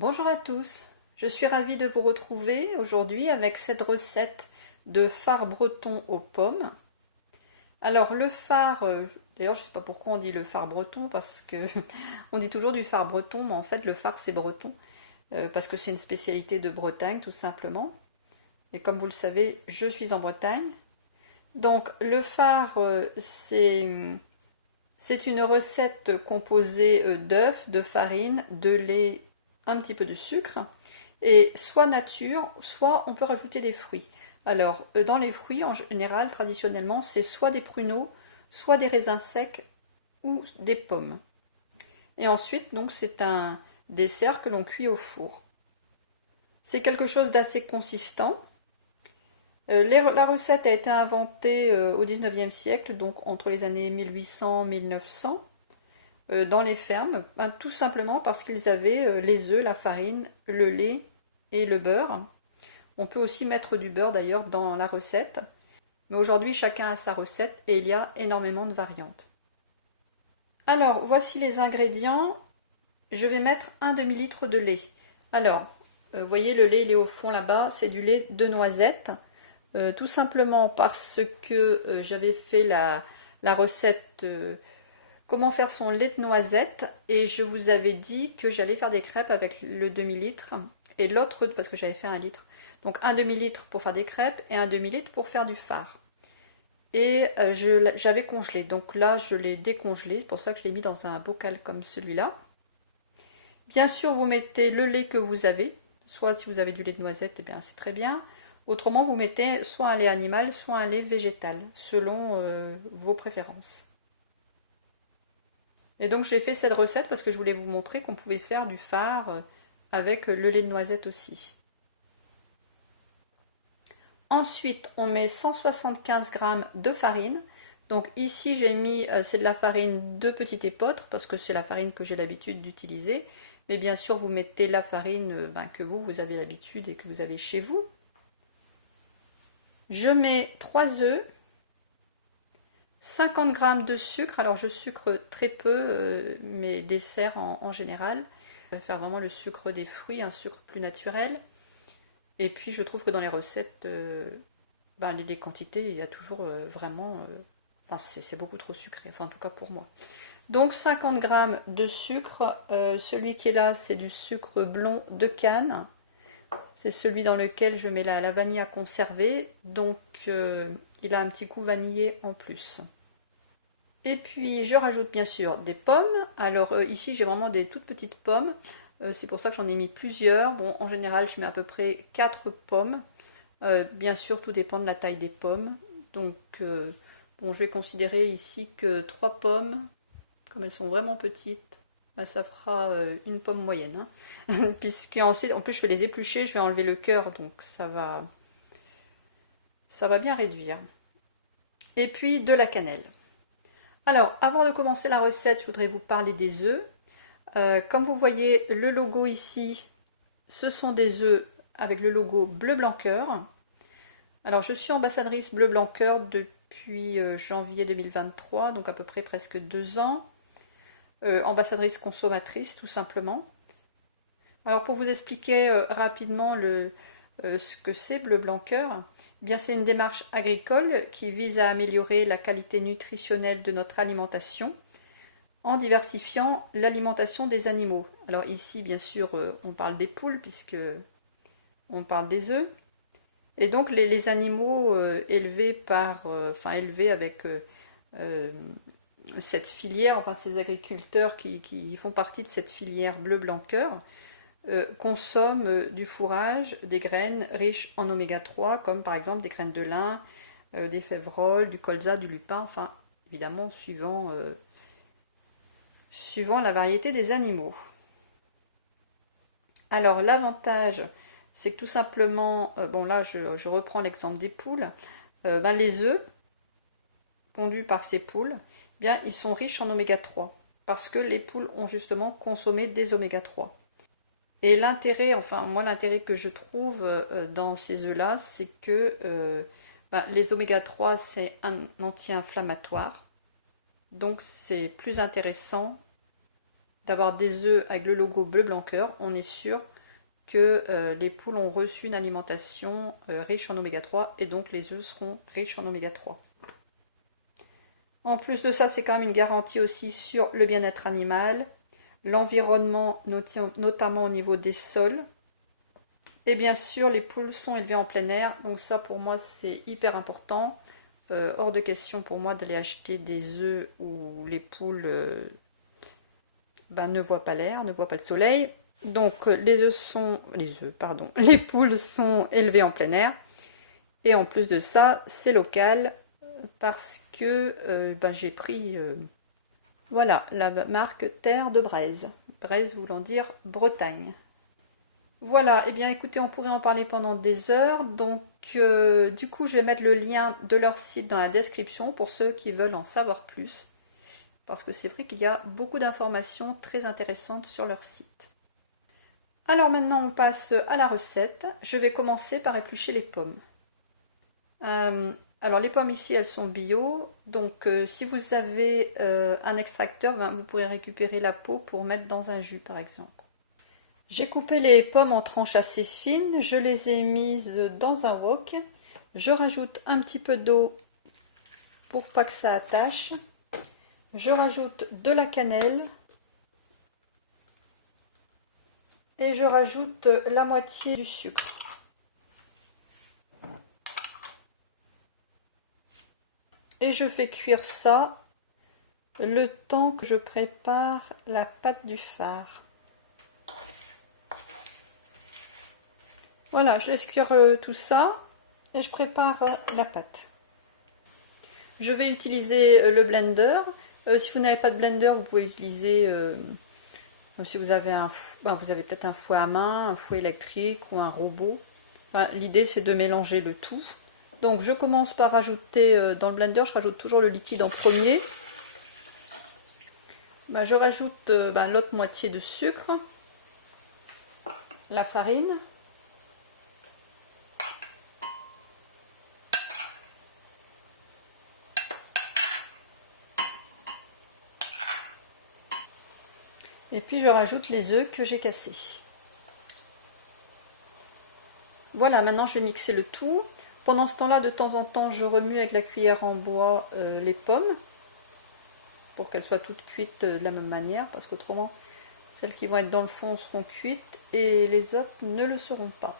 Bonjour à tous, je suis ravie de vous retrouver aujourd'hui avec cette recette de fard breton aux pommes. Alors le fard, d'ailleurs je ne sais pas pourquoi on dit le fard breton parce que on dit toujours du fard breton, mais en fait le fard c'est breton parce que c'est une spécialité de Bretagne tout simplement. Et comme vous le savez, je suis en Bretagne. Donc le fard c'est une recette composée d'œufs, de farine, de lait, un petit peu de sucre, et soit nature, soit on peut rajouter des fruits. Alors, dans les fruits, en général, traditionnellement, c'est soit des pruneaux, soit des raisins secs ou des pommes. Et ensuite, donc, c'est un dessert que l'on cuit au four. C'est quelque chose d'assez consistant. La recette a été inventée au 19e siècle, donc entre les années 1800 et 1900, dans les fermes, tout simplement parce qu'ils avaient les œufs, la farine, le lait et le beurre. On peut aussi mettre du beurre d'ailleurs dans la recette, mais aujourd'hui chacun a sa recette et il y a énormément de variantes. Alors voici les ingrédients. Je vais mettre un demi-litre de lait. Alors, vous voyez le lait il est au fond là-bas, c'est du lait de noisette. Tout simplement parce que j'avais fait la recette comment faire son lait de noisette et je vous avais dit que j'allais faire des crêpes avec le demi-litre et l'autre parce que j'avais fait un litre. Donc un demi-litre pour faire des crêpes et un demi-litre pour faire du fard. Et j'avais congelé, donc là je l'ai décongelé, c'est pour ça que je l'ai mis dans un bocal comme celui-là. Bien sûr vous mettez le lait que vous avez, soit si vous avez du lait de noisette, eh bien c'est très bien. Autrement vous mettez soit un lait animal, soit un lait végétal, selon vos préférences. Et donc j'ai fait cette recette parce que je voulais vous montrer qu'on pouvait faire du fard avec le lait de noisette aussi. Ensuite, on met 175 g de farine. Donc ici, j'ai mis, c'est de la farine de petit épeautre parce que c'est la farine que j'ai l'habitude d'utiliser. Mais bien sûr, vous mettez la farine que vous avez l'habitude et que vous avez chez vous. Je mets 3 œufs, 50 g de sucre. Alors je sucre très peu mes desserts en général. Je vais faire vraiment le sucre des fruits, un sucre plus naturel. Et puis je trouve que dans les recettes, les quantités, il y a toujours vraiment... enfin, c'est beaucoup trop sucré, enfin en tout cas pour moi. Donc 50 g de sucre. Celui qui est là, c'est du sucre blond de canne. C'est celui dans lequel je mets la vanille à conserver. Donc il a un petit goût vanillé en plus. Et puis je rajoute bien sûr des pommes. Alors ici j'ai vraiment des toutes petites pommes. C'est pour ça que j'en ai mis plusieurs. Bon, en général je mets à peu près 4 pommes. Bien sûr tout dépend de la taille des pommes. Donc bon, je vais considérer ici que 3 pommes, comme elles sont vraiment petites, ça fera une pomme moyenne. Puisque ensuite, en plus je vais les éplucher, je vais enlever le cœur, donc ça va bien réduire. Et puis de la cannelle. Alors, avant de commencer la recette, je voudrais vous parler des œufs. Comme vous voyez, le logo ici, ce sont des œufs avec le logo bleu blanc cœur. Alors, je suis ambassadrice bleu blanc cœur depuis janvier 2023, donc à peu près presque 2 ans. Ambassadrice consommatrice, tout simplement. Alors, pour vous expliquer rapidement ce que c'est Bleu Blanc Cœur, eh bien c'est une démarche agricole qui vise à améliorer la qualité nutritionnelle de notre alimentation en diversifiant l'alimentation des animaux. Alors ici, bien sûr, on parle des poules puisque on parle des œufs. Et donc les animaux élevés élevés avec cette filière, enfin ces agriculteurs qui font partie de cette filière bleu blanc cœur, consomment du fourrage, des graines riches en oméga 3, comme par exemple des graines de lin, des févroles, du colza, du lupin, enfin évidemment suivant la variété des animaux. Alors l'avantage, c'est que tout simplement, bon là je reprends l'exemple des poules, les œufs pondus par ces poules, bien ils sont riches en oméga 3, parce que les poules ont justement consommé des oméga 3. Et l'intérêt, enfin moi l'intérêt que je trouve dans ces œufs-là, c'est que les oméga 3 c'est un anti-inflammatoire, donc c'est plus intéressant d'avoir des œufs avec le logo bleu blanc cœur, on est sûr que les poules ont reçu une alimentation riche en oméga 3 et donc les œufs seront riches en oméga 3. En plus de ça, c'est quand même une garantie aussi sur le bien-être animal, l'environnement, notamment au niveau des sols. Et bien sûr, les poules sont élevées en plein air, donc ça pour moi c'est hyper important. Hors de question pour moi d'aller acheter des œufs où les poules ne voient pas l'air, ne voient pas le soleil. Donc les poules sont élevées en plein air. Et en plus de ça, c'est local parce que j'ai pris voilà, la marque Terre de Braise. Braise voulant dire Bretagne. Voilà, et bien écoutez, on pourrait en parler pendant des heures, donc du coup je vais mettre le lien de leur site dans la description pour ceux qui veulent en savoir plus, parce que c'est vrai qu'il y a beaucoup d'informations très intéressantes sur leur site. Alors maintenant on passe à la recette. Je vais commencer par éplucher les pommes. Alors les pommes ici elles sont bio, donc si vous avez un extracteur, vous pourrez récupérer la peau pour mettre dans un jus par exemple. J'ai coupé les pommes en tranches assez fines, je les ai mises dans un wok. Je rajoute un petit peu d'eau pour pas que ça attache. Je rajoute de la cannelle. Et je rajoute la moitié du sucre. Et je fais cuire ça le temps que je prépare la pâte du fard. Voilà, je laisse cuire tout ça et je prépare la pâte. Je vais utiliser le blender. Si vous n'avez pas de blender, vous pouvez utiliser, si vous avez vous avez peut-être un fouet à main, un fouet électrique ou un robot. Enfin, l'idée c'est de mélanger le tout. Donc je commence par rajouter dans le blender, je rajoute toujours le liquide en premier. Je rajoute l'autre moitié de sucre, la farine. Et puis je rajoute les œufs que j'ai cassés. Voilà, maintenant je vais mixer le tout. Pendant ce temps-là, de temps en temps, je remue avec la cuillère en bois les pommes pour qu'elles soient toutes cuites de la même manière, parce qu'autrement, celles qui vont être dans le fond seront cuites et les autres ne le seront pas.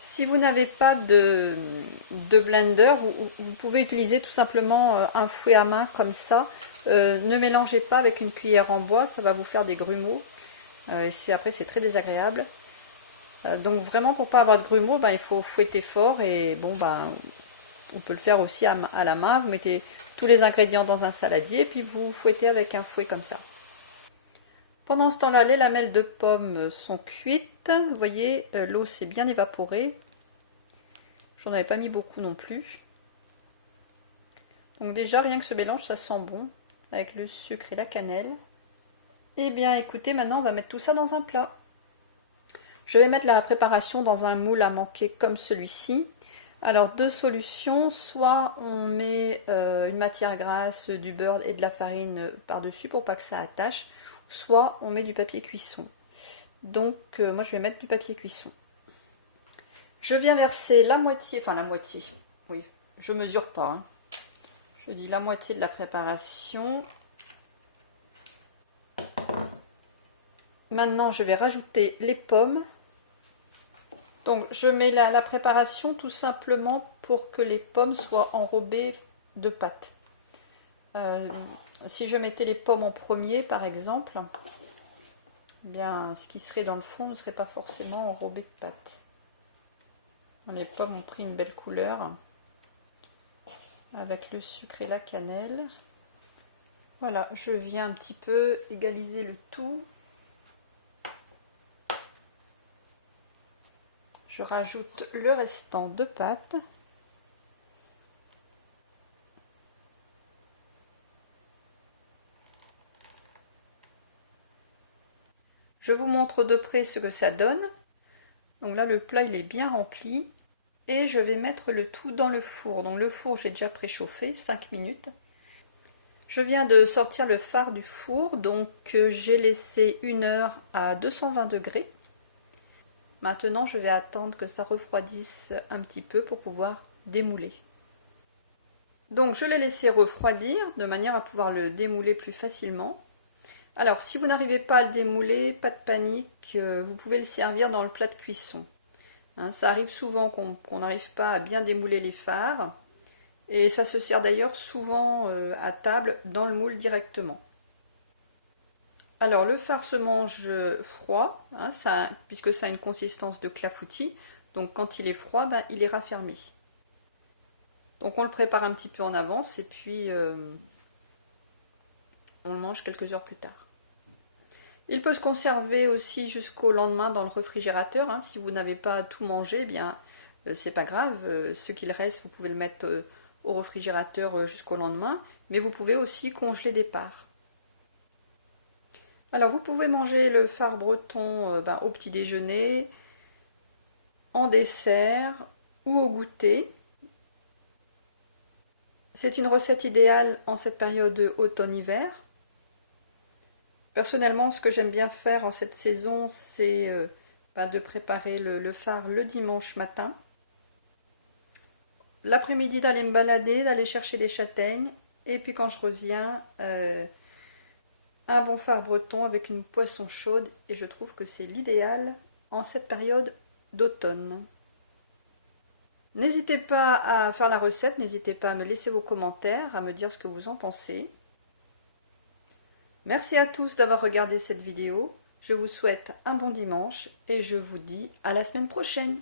Si vous n'avez pas de blender, vous pouvez utiliser tout simplement un fouet à main comme ça. Ne mélangez pas avec une cuillère en bois, ça va vous faire des grumeaux. Après c'est très désagréable. Donc vraiment pour pas avoir de grumeaux, il faut fouetter fort et on peut le faire aussi à la main. Vous mettez tous les ingrédients dans un saladier puis vous fouettez avec un fouet comme ça. Pendant ce temps-là, les lamelles de pommes sont cuites. Vous voyez, l'eau s'est bien évaporée. J'en avais pas mis beaucoup non plus. Donc déjà, rien que ce mélange, ça sent bon, avec le sucre et la cannelle. Et bien écoutez, maintenant on va mettre tout ça dans un plat. Je vais mettre la préparation dans un moule à manquer comme celui-ci. Alors deux solutions, soit on met une matière grasse, du beurre et de la farine par-dessus pour pas que ça attache, soit on met du papier cuisson. Donc moi je vais mettre du papier cuisson. Je viens verser la moitié, oui, je mesure pas, hein. Je dis la moitié de la préparation. Maintenant je vais rajouter les pommes. Donc je mets la préparation tout simplement pour que les pommes soient enrobées de pâte. Si je mettais les pommes en premier par exemple, ce qui serait dans le fond ne serait pas forcément enrobé de pâte. Les pommes ont pris une belle couleur avec le sucre et la cannelle. Voilà, je viens un petit peu égaliser le tout. Je rajoute le restant de pâte. Je vous montre de près ce que ça donne. Donc là le plat il est bien rempli et je vais mettre le tout dans le four. Donc le four j'ai déjà préchauffé 5 minutes. Je viens de sortir le fard du four, donc j'ai laissé 1 heure à 220 degrés. Maintenant je vais attendre que ça refroidisse un petit peu pour pouvoir démouler. Donc je l'ai laissé refroidir de manière à pouvoir le démouler plus facilement. Alors si vous n'arrivez pas à le démouler, pas de panique, vous pouvez le servir dans le plat de cuisson. Hein, ça arrive souvent qu'on n'arrive pas à bien démouler les fards. Et ça se sert d'ailleurs souvent à table dans le moule directement. Alors le fard se mange froid, hein, puisque ça a une consistance de clafoutis. Donc quand il est froid, ben, il est raffermi. Donc on le prépare un petit peu en avance et puis on le mange quelques heures plus tard. Il peut se conserver aussi jusqu'au lendemain dans le réfrigérateur. Hein. Si vous n'avez pas tout mangé, eh bien c'est pas grave. Ce qu'il reste, vous pouvez le mettre au réfrigérateur jusqu'au lendemain. Mais vous pouvez aussi congeler des parts. Alors vous pouvez manger le fard breton au petit déjeuner, en dessert ou au goûter. C'est une recette idéale en cette période automne-hiver. Personnellement, ce que j'aime bien faire en cette saison, c'est de préparer le fard le dimanche matin. L'après-midi, d'aller me balader, d'aller chercher des châtaignes. Et puis quand je reviens, un bon fard breton avec une poisson chaude. Et je trouve que c'est l'idéal en cette période d'automne. N'hésitez pas à faire la recette, n'hésitez pas à me laisser vos commentaires, à me dire ce que vous en pensez. Merci à tous d'avoir regardé cette vidéo. Je vous souhaite un bon dimanche et je vous dis à la semaine prochaine.